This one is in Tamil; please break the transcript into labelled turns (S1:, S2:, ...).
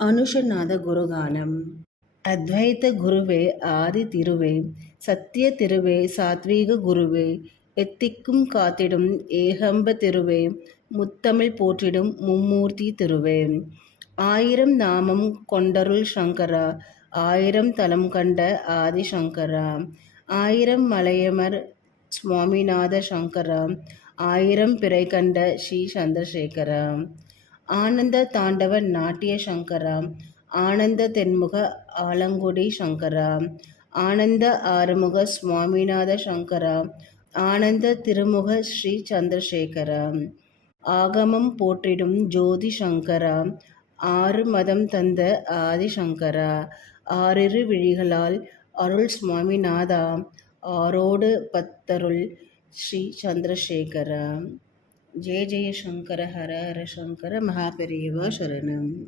S1: அனுஷநாத குருகானம் அத்வைத குருவே ஆதி திருவே சத்திய திருவே சாத்வீக குருவே எத்திக்கும் காத்திடும் ஏகம்ப திருவே முத்தமிழ் போற்றிடும் மும்மூர்த்தி திருவே. ஆயிரம் நாமம் கொண்டருள் சங்கரா ஆயிரம் தலம் கண்ட ஆதிசங்கரா ஆயிரம் மலையமர் சுவாமிநாத சங்கரா ஆயிரம் பிறை கண்ட ஸ்ரீ சந்திரசேகரா. ஆனந்த தாண்டவ நாட்டிய சங்கரா ஆனந்த தென்முக ஆலங்குடி சங்கரா ஆனந்த ஆறுமுக சுவாமிநாத சங்கரா ஆனந்த திருமுக ஸ்ரீ சந்திரசேகரா ஆகமம் போற்றிடும் ஜோதி சங்கரா ஆறு மதம் தந்த ஆதி சங்கரா ஆறிரு விழிகளால் அருள் சுவாமிநாதா ஆரோடு பத்தருள் ஸ்ரீ சந்திரசேகரா जय जय शंकर हर हर शंकर महापरेव शरणम्।